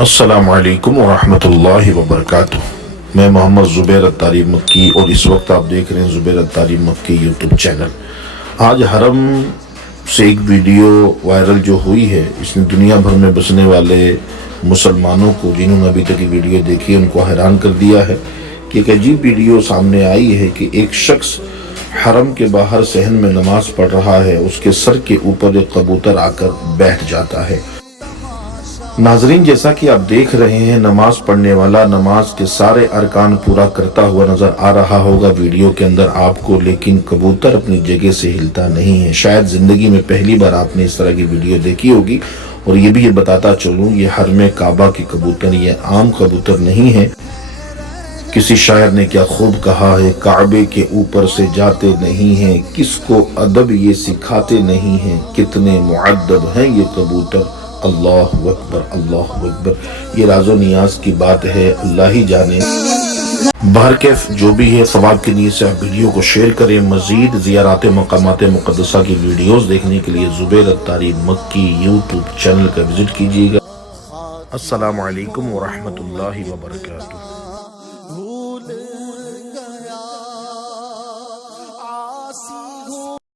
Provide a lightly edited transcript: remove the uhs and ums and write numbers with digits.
السلام علیکم ورحمۃ اللہ وبرکاتہ۔ میں محمد زبیر اتاری مکی اور اس وقت آپ دیکھ رہے ہیں زبیر اتاری مکی یوٹیوب چینل۔ آج حرم سے ایک ویڈیو وائرل جو ہوئی ہے، اس نے دنیا بھر میں بسنے والے مسلمانوں کو، جنہوں نے ابھی تک یہ ویڈیو دیکھی ان کو حیران کر دیا ہے کہ ایک عجیب ویڈیو سامنے آئی ہے کہ ایک شخص حرم کے باہر صحن میں نماز پڑھ رہا ہے، اس کے سر کے اوپر ایک کبوتر آ کر بیٹھ جاتا ہے۔ ناظرین، جیسا کہ آپ دیکھ رہے ہیں، نماز پڑھنے والا نماز کے سارے ارکان پورا کرتا ہوا نظر آ رہا ہوگا ویڈیو کے اندر آپ کو، لیکن کبوتر اپنی جگہ سے ہلتا نہیں ہے۔ شاید زندگی میں پہلی بار آپ نے اس طرح کی ویڈیو دیکھی ہوگی۔ اور یہ بھی بتاتا چلوں، یہ حرم کعبہ کی کبوتر، یہ عام کبوتر نہیں ہے۔ کسی شاعر نے کیا خوب کہا ہے، کعبے کے اوپر سے جاتے نہیں ہیں، کس کو ادب یہ سکھاتے نہیں ہیں، کتنے معدب ہیں یہ کبوتر، اللہ اکبر اللہ اکبر۔ یہ راز و نیاز کی بات ہے، اللہ ہی جانے۔ بہرکیف جو بھی ہے، ثواب کی نیت سے آپ ویڈیو کو شیئر کریں۔ مزید زیارات مقامات مقدسہ کی ویڈیوز دیکھنے کے لیے زبیر اتاری مکی یوٹیوب چینل کا وزٹ کیجیے گا۔ السلام علیکم ورحمۃ اللہ وبرکاتہ۔